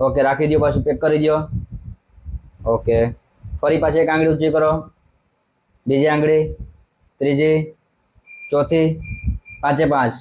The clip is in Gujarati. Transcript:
ઓકે, રાખી દો પાછું પેક કરી દો ઓકે. ફરી પાછી એક આંગળી ઊંચી કરો. બીજી આંગળી, ત્રીજી, ચોથી, પાંચે પાંચ.